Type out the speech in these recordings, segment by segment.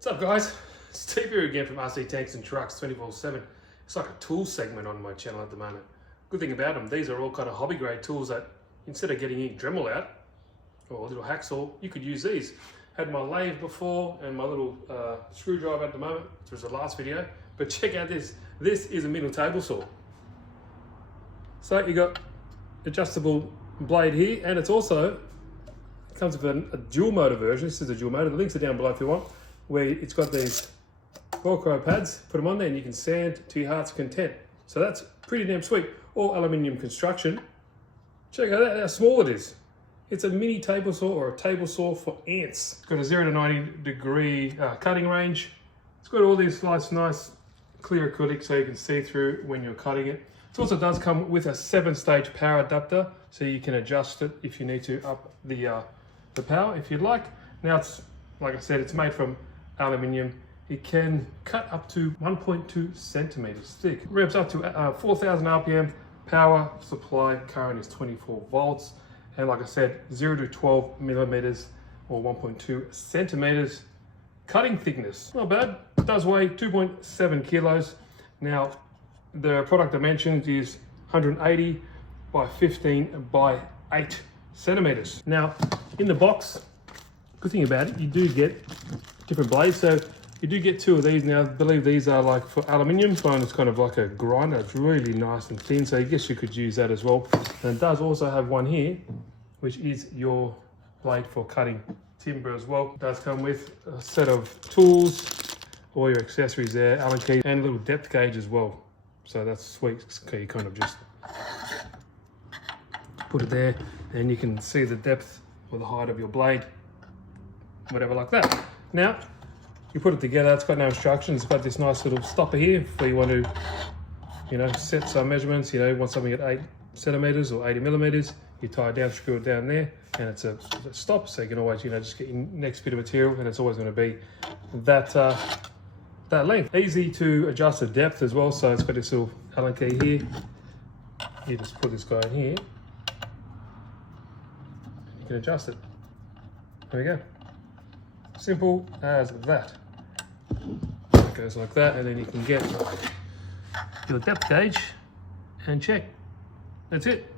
What's up guys? Steve here again from RC Tanks and Trucks 24/7. It's like a tool segment on my channel at the moment. Good thing about them, these are all kind of hobby grade tools that instead of getting any Dremel out or a little hacksaw, you could use these. Had my lathe before and my little screwdriver at the moment, which was the last video. But check out this. This is a middle table saw. So you got adjustable blade here, and it's also comes with a dual motor version. This is a dual motor. The links are down below if you want. Where it's got these Velcro pads, put them on there and you can sand to your heart's content. So that's pretty damn sweet. All aluminium construction. Check out how small it is. It's a mini table saw or a table saw for ants. It's got a 0 to 90 degree cutting range. It's got all these nice clear acrylic so you can see through when you're cutting it. It also does come with a 7-stage power adapter so you can adjust it if you need to up the power if you'd like. Now it's, like I said, it's made from aluminium. It can cut up to 1.2 centimeters thick. Revs up to 4,000 RPM. Power supply current is 24 volts. And like I said, 0 to 12 millimeters or 1.2 centimeters cutting thickness. Not bad. It does weigh 2.7 kilos. Now, the product dimensions is 180 by 15 by 8 centimeters. Now, in the box, good thing about it, you do get different blades. So you do get 2 of these. Now, I believe these are like for aluminium. One is kind of like a grinder. It's really nice and thin. So I guess you could use that as well. And it does also have one here, which is your blade for cutting timber as well. It does come with a set of tools, all your accessories there, Allen key, and a little depth gauge as well. So that's sweet. So you kind of just put it there and you can see the depth or the height of your blade, whatever like that. Now, you put it together, it's got no instructions. It's got this nice little stopper here for you want to, set some measurements. You want something at 8 centimeters or 80 millimeters. You tie it down, screw it down there, and it's a stop. So you can always, just get your next bit of material, and it's always going to be that length. Easy to adjust the depth as well. So it's got this little Allen key here. You just put this guy in here. You can adjust it. There we go. Simple as that. It goes like that, and then you can get your depth gauge and check. That's it.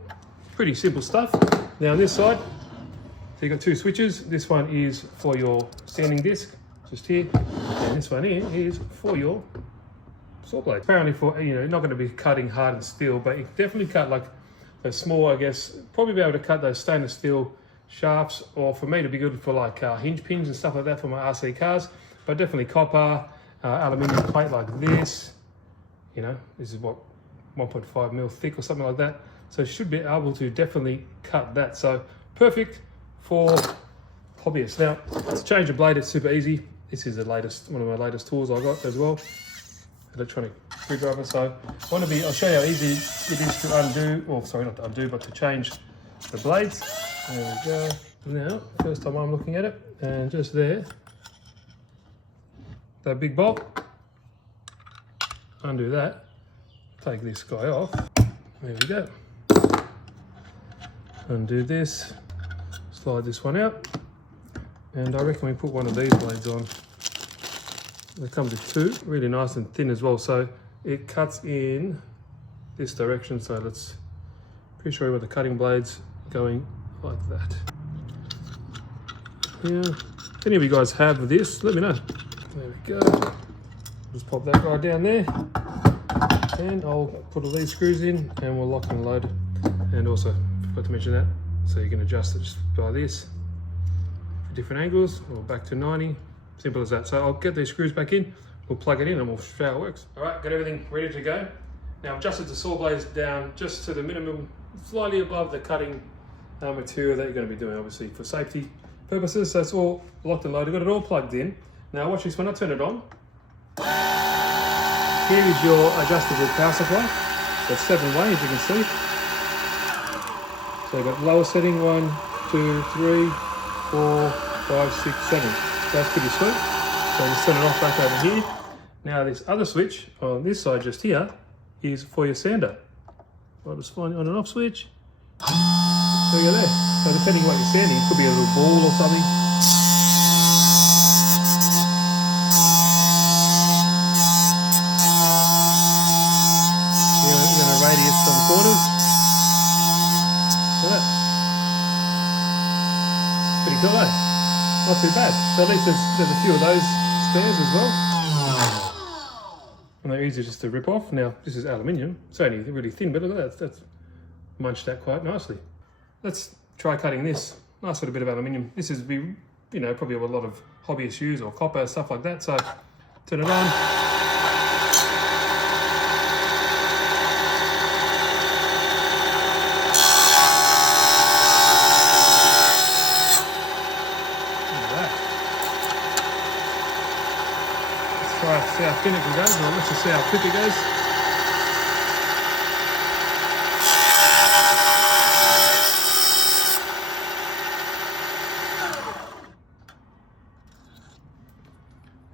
Pretty simple stuff. Now on this side, so you've got 2 switches. This one is for your sanding disc, just here, and this one here is for your saw blade. Apparently for, not going to be cutting hardened steel, but you can definitely cut like a small, I guess, probably be able to cut those stainless steel shafts, or for me to be good for like hinge pins and stuff like that for my RC cars, but definitely copper, aluminium plate like this. This is what, 1.5 mil thick or something like that. So should be able to definitely cut that. So perfect for hobbyists. Now, to change the blade, it's super easy. This is one of my latest tools I got as well. Electronic screwdriver. So I'll show you how easy it is to undo, or sorry, not to undo, but to change the blades. There we go. Now, first time I'm looking at it, and just there, that big bolt, undo that, take this guy off, there we go. Undo this, slide this one out, and I reckon we put one of these blades on. They come with 2, really nice and thin as well, so it cuts in this direction. So let's, pretty sure with the cutting blades going like that. Yeah, if any of you guys have this, let me know. There we go. Just pop that right down there, and I'll put all these screws in and we'll lock and load. And also, forgot to mention that, so you can adjust it just by this for different angles, or back to 90. Simple as that. So I'll get these screws back in, we'll plug it in and we'll show how it works. All right, got everything ready to go. Now I've adjusted the saw blades down just to the minimum, slightly above the cutting material that you're going to be doing, obviously for safety purposes. So it's all locked and loaded, got it all plugged in. Now watch this, when I turn it on, here is your adjustable power supply. That's 7-way, as you can see. So I've got lower setting, 1, 2, 3, 4, 5, 6, 7. That's pretty sweet. So I'll just turn it off back over here. Now this other switch on this side just here is for your sander. I'll just find it on and off switch. There you go there. So depending on what you're sanding, it could be a little ball or something. not too bad. So at least there's a few of those spares as well. And they're easy just to rip off. Now, this is aluminium. It's only really thin, but look at that. That's munched out quite nicely. Let's try cutting this. Nice little bit of aluminium. This is, probably a lot of hobbyist use or copper, stuff like that. So, turn it on. Try to see how thin it can go, or let's just see how quick it goes.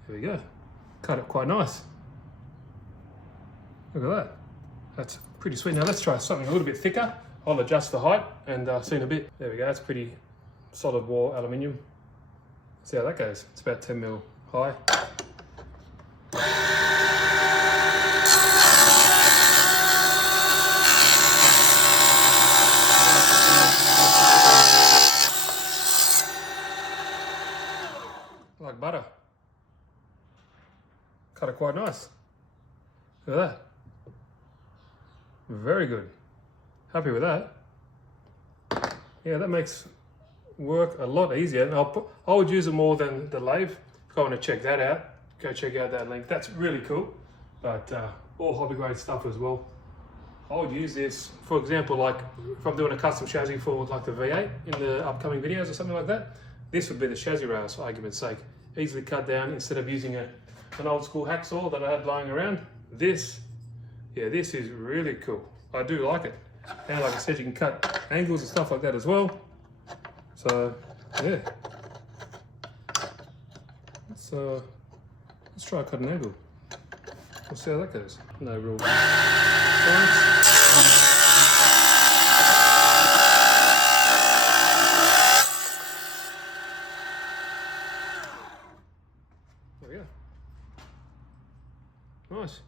There we go. Cut it quite nice. Look at that. That's pretty sweet. Now let's try something a little bit thicker. I'll adjust the height and see in a bit. There we go. That's pretty solid wall aluminium. See how that goes. It's about 10 mil high. Like butter. Cut it quite nice. Look at that. Very good. Happy with that. Yeah, that makes work a lot easier. And I would use it more than the lathe. If you want to check that out, go check out that link. That's really cool. But all hobby grade stuff as well. I would use this, for example, like if I'm doing a custom chassis for like the V8 in the upcoming videos or something like that. This would be the chassis rails, for argument's sake. Easily cut down instead of using an old school hacksaw that I had lying around. This is really cool. I do like it. And like I said, you can cut angles and stuff like that as well. So, yeah. Let's try cut an angle. We'll see how that goes. No real science. There we go. Nice.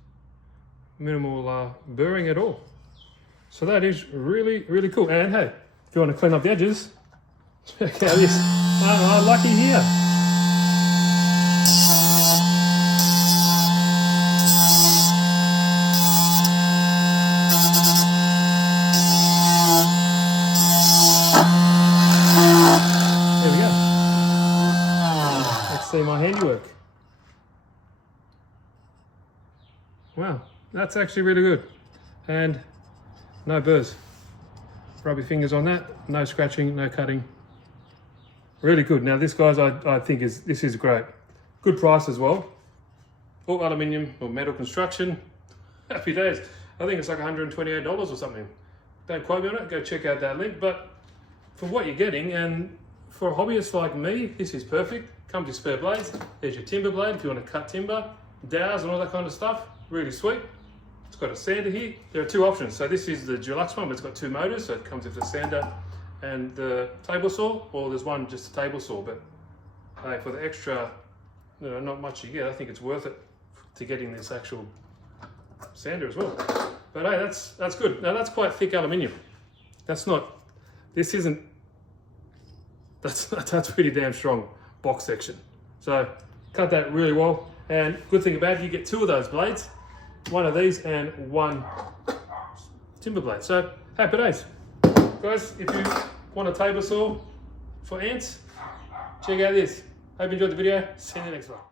Minimal burring at all. So that is really, really cool. And hey, if you want to clean up the edges, check out this. Lucky here. There we go. Let's see my handiwork. Wow, that's actually really good. And no burrs. Rub your fingers on that. No scratching, no cutting. Really good. Now this, guys, I think this is great. Good price as well. All aluminium or metal construction. Happy days. I think it's like $128 or something. Don't quote me on it. Go check out that link. But for what you're getting, and for a hobbyist like me, this is perfect. Comes with spare blades. There's your timber blade if you want to cut timber, dowels and all that kind of stuff. Really sweet. It's got a sander here. There are two options. So this is the Dulux one, but it's got two motors. So it comes with the sander and the table saw, or there's one just a table saw. But hey, for the extra, not much you get, I think it's worth it to getting this actual sander as well. But hey, that's good. Now that's quite thick aluminium. That's pretty damn strong box section. So cut that really well. And good thing about it, you get two of those blades. One of these and one timber blade. So happy days. Guys, if you want a table saw for ants, check out this. Hope you enjoyed the video. See you in the next one.